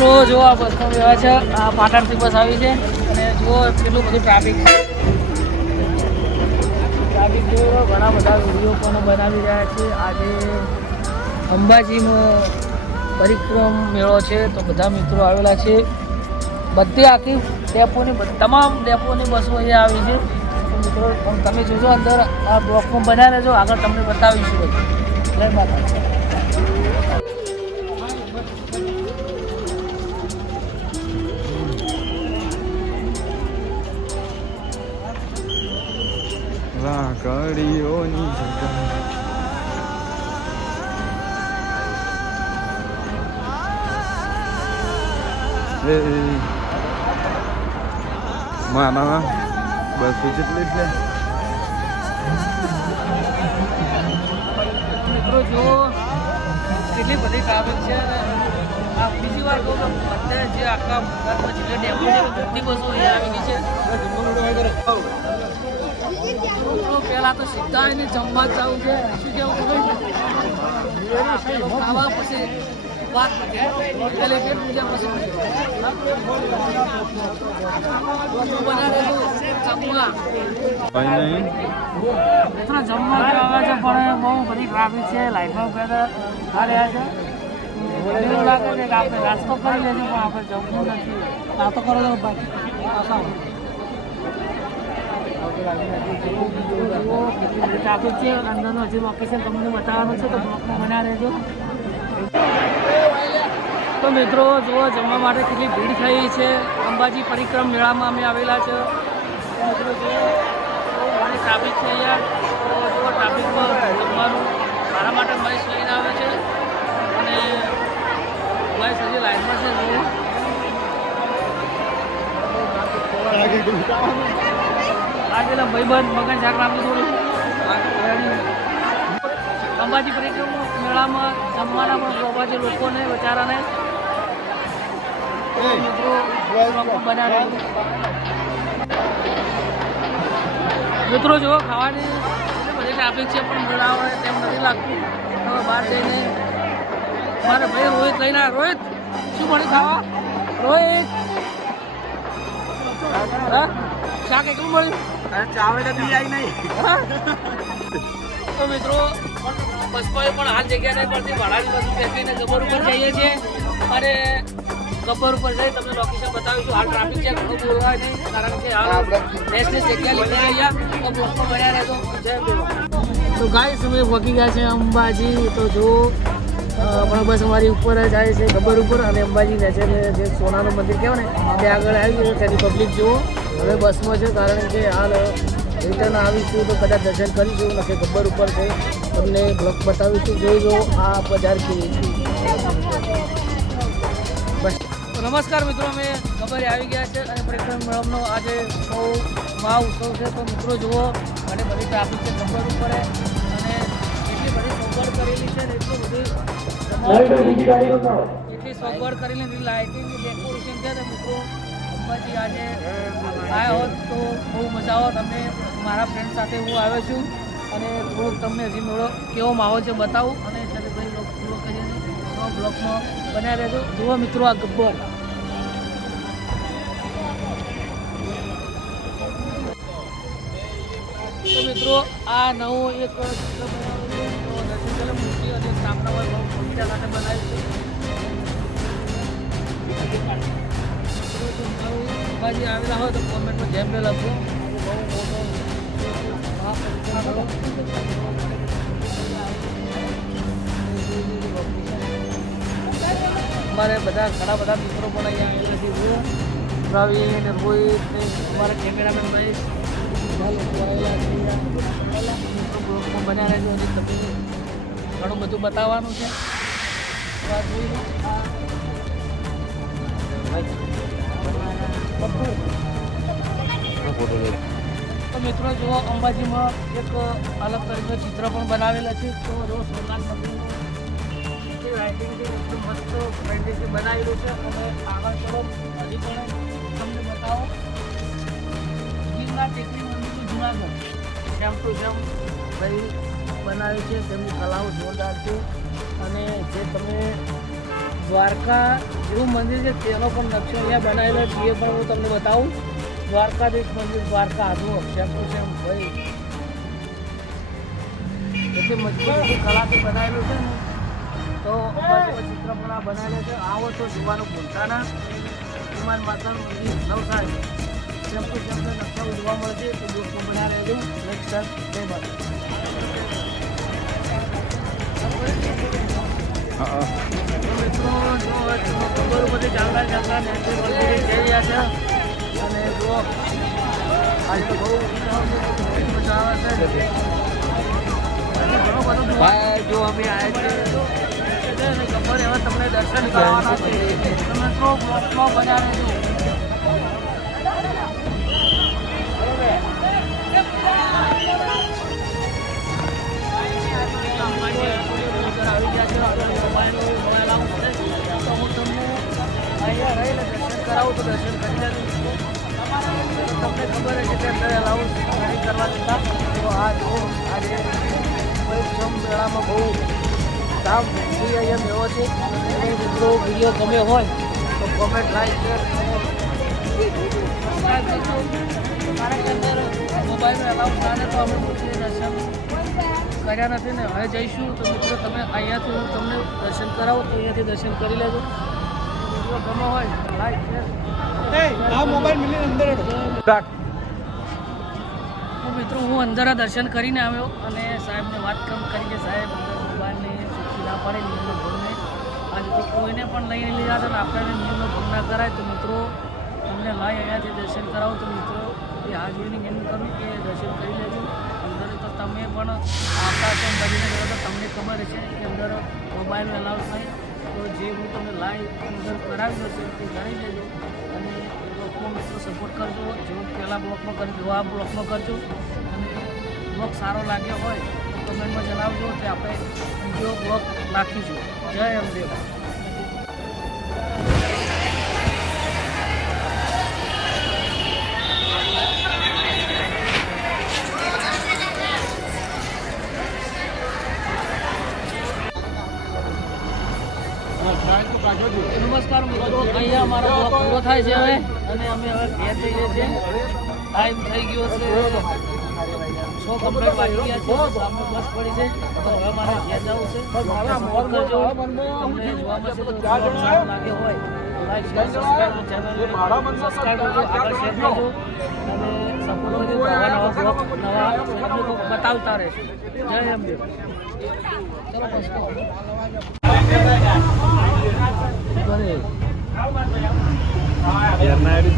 મિત્રો જો આ બસમાં બેવા છે, આ પાટણથી બસ આવી છે અને જુઓ કેટલું બધું ટ્રાફિક છે. ટ્રાફિક જોયો, ઘણા બધા વિડીયો પણ બનાવી રહ્યા છે. આજે અંબાજીમાં પરિક્રમ મેળો છે તો બધા મિત્રો આવેલા છે. બધી આખી ડેપોની તમામ ડેપોની બસો અહીંયા આવી છે. તો મિત્રો તમે જોજો અંદર આ બ્લોકમાં બનાવી લેજો, આગળ તમને બતાવીશું બધું. જય માતા. વાકડીઓની માના બસો જેટલી છે. મિત્રો જુઓ કેટલી બધી ટ્રાફિક છે. આ બીજી વાર કહું બધા જે આખા ગુજરાતમાં જેટલી ડેપો છે બધી બસો અહીંયા આવી ગઈ છે. પહેલા તો સીધા એને જમવા જ જવું છે. શું કેવું ખાવા પછી વાત પેલી પેટ પૂજા પછી જમવા આવે છે પણ બહુ બધી ટ્રાફિક છે. લાઈનમાં ઉભા આ રહ્યા છે. એવું લાગે છે કે આપણે નાસ્તો કરી લેજો પણ આપણે જમવું નથી. નાસ્તો કરો તો ટ્રાફિક છે. અંદરનું હજી લોકેશન તમને બતાવવાનું છે તો બ્લોકમાં બના રહેજો. તો મિત્રો જુઓ જમવા માટે કેટલી ભીડ થઈ છે. અંબાજી પરિક્રમ મેળામાં અમે આવેલા છે. મિત્રો જુઓ ઘણી ટ્રાફિક છે અહીંયા. તો જુઓ ટ્રાફિકમાં જમવાનું મારા માટે મહેશ લઈને આવે છે અને મહેશ હજી લાઈનમાં છે. જુઓ આગેલા ભાઈબંધ મગન શાક રાખવું થોડું. અંબાજી પરિક્રમ મેળામાં જમવાના પણ પ્રોપર છે લોકોને બચારાને. મિત્રો બનાવે મિત્રો જુઓ ખાવાની બધી ટ્રાફિક છે પણ મેળા હોય તેમ નથી લાગતું. હવે બહાર જઈને મારે ભાઈ રોહિત લઈને રોહિત શું મળ્યું ખાવા? રોહિત શાક એકલું મળ્યું? ચાવડા બી આવી નહીં. તો મિત્રો બસમાં પણ હાલ જગ્યા નહીં પડતી. ભાડાની બસ બેસીને ગબ્બર ઉપર જઈએ છીએ અને ગબ્બર ઉપર જઈ તમને લોકેશન બતાવીશું. હાલ ટ્રાફિક છે, ઘણું બોલવા નહીં કારણ કે હાલ બેસની જગ્યા લીધી અહીંયા તો બ્લોકમાં બન્યા રહેતો. જય દેવ. તો ગાઈસ અમે પહોંચી ગયા છે અંબાજી. તો જો પણ બસ અમારી ઉપર જાય છે ગબ્બર ઉપર અને અંબાજી નજર જે સોનાનું મંદિર કહેવાય ને તે આગળ આવી ગયું. તેની પબ્લિક જુઓ હવે બસમાં છે કારણ કે હાલ રિટર્ન આવીશું તો કદાચ દર્શન કરીશું નથી. ગબ્બર ઉપર છે તમને બ્લોક બતાવીશું. જોઈજો આ બજાર કેવી છે. બસ નમસ્કાર મિત્રો, અમે ગબ્બરે આવી ગયા છે અને પરિક્રમ મેળાનો આજે બહુ મહા ઉત્સવ છે. તો મિત્રો જુઓ અને બધી ટ્રાફિક છે ગબ્બર ઉપર અને એટલી બધી સગવડ કરેલી છે ને એટલી બધી કરેલી લાઇટિંગ ડેકોરેશન છે ને મિત્રો. અંબાજી આજે આવ્યા હોત તો બહુ મજા આવત. અમે મારા ફ્રેન્ડ સાથે હું આવ્યો છું અને થોડુંક તમને હજી મેળો કેવો માહોલ છે બતાવું અને સાથે ભાઈ પૂરો કરીને બ્લોકમાં બનાવી રહેજો. જુઓ મિત્રો આ ગબ્બર. તો મિત્રો આ નવો એક દર્શન મૂર્તિ અને સ્થાપના હોય બહુ મોટા સાથે બનાવ્યું છે. અંબાજી આવેલા હોય તો કોમેન્ટમાં જેમ બે લખો. બહુ મોટો અમારે બધા ઘણા બધા મિત્રો પણ અહીંયા આવેલા છે. પ્રવીણ, રોહિત ને અમારા કેમેરામેન મહેશ બ્લોગમાં બન્યા રહેજો. હજી તમને ઘણું બધું બતાવવાનું છે. તો મિત્રો જુઓ અંબાજીમાં એક અલગ તરીકે ચિત્ર પણ બનાવેલા છે. તો જો સોમનાથ મંદિરનું રાઇટિંગથી એકદમ મસ્ત પેઇન્ટિંગથી બનાવેલું છે અને આગળ તરફ હજી પણ તમને બતાવો ગિરનાર ટેકરી મંદિરનું જુનાગઢ સેમ ટુ સેમ ભાઈ બનાવ્યું છે. તેમની કલાઓ જોરદાર છે અને જે તમે દ્વારકા જેવું મંદિર છે તેનો પણ નકશો અહીંયા બનાવેલો છે એ પણ હું તમને બતાવું. દ્વારકાધીશ મંદિર દ્વારકા આદવો સેમ ટુ સેમ ભાઈ એટલી મજબૂત કલાથી બનાવેલું છે ને તો અંબાજી ચિત્ર પણ આ બનાવેલું છે. આવો તો જોવાનું ભૂલતા ના. હનુમાન માતાનું મંદિર નવસારી સેમ ટુ સેમ નકશા જોવા મળશે તો દોસ્તો બના રહેજો. નેક્સ્ટ જય માતા. મિત્રો જો ખબર બધી ચાલતા ચાલતા જઈ રહ્યા છે અને જો આજે તો બહુ મજા આવે છે. ઘણો બધો જો અમે આવ્યા છે ખબર હવે તમને દર્શન કરવાના છે. તમે તો બ્લોકમાં બન્યા રહેજો. આવી ગયા છે મોબાઈલ આવું છે તો હું તમને અહીંયા રહીને દર્શન કરાવું તો દર્શન કરી લેજો. તમને ખબર છે કે અંદર અલાઉ નહીં કરવા દેતા. તો આ જો આજે જમ મેળામાં બહુ ધામ ધૂમથી અહીંયા મેળો છે. અને મિત્રો વિડીયો ગમે હોય તો કોમેન્ટ લાઈક શેર સબસ્ક્રાઈબ કરજો. કારણ કે અંદર મોબાઈલમાં અલાઉ ના તો અમે મૂર્તિને દર્શન કર્યા નથી ને હવે જઈશું તો મિત્રો તમે અહીંયાથી હું તમને દર્શન કરાવું તો અહીંયાથી દર્શન કરી લેજો. જો ગમે હોય લાઈક શેર તો મિત્રો હું અંદર દર્શન કરીને આવ્યો અને સાહેબને વાત કરી કે સાહેબ અંદર મોબાઈલને ચૂકી ના પડે નિયમનો ભંગ નહીં. આજથી કોઈને પણ લઈને લીધા હતા ને આપણને નિયમનો ભંગ ના કરાય તો મિત્રો તમને લાઈ અહીંયાથી દર્શન કરાવો તો મિત્રો એ હાજરીની વિનંતી કરું કે દર્શન કરી લેજો. અંદર તો તમે પણ આવતા છો બનીને ગયો તો તમને ખબર છે કે અંદર મોબાઈલ એલાઉડ નહીં. તો જે હું તમને લાઈવ અંદર કરાવી દઉં તે જાણી લેજો અને બ્લોગમાં મિત્રો સપોર્ટ કરજો. જેવું પહેલાં બ્લોગમાં કરજો આ બ્લોગમાં કરજો. અને બ્લોગ સારો લાગ્યો હોય તો કમેન્ટમાં જણાવજો કે આપણે બીજો બ્લોગ નાખીશું. જય અમદેવ. નમસ્કાર મિત્રો, અહીંયા અમારો બ્લોગ પૂરો થાય છે હવે અને અમે હવે ઘેર જઈએ છીએ. ટાઈમ થઈ ગયો છે 6 કમ્પ્લીટ વાગી ગયા છે. સામે બસ પડી છે તો હવે મારે ઘેર જવું છે. સપોર્ટ કરજો. તમને જોવા મળશે તો સારું લાગે હોય લાઈક શેર સબસ્ક્રાઈબ ચેનલને સબસ્ક્રાઈબ કરજો, આગળ શેર કરજો અને સપોર્ટ કરજો. નવા બ્લોગ નવા બતાવતા રહેશું. જય અંબે. ચલો બસ Biar naik di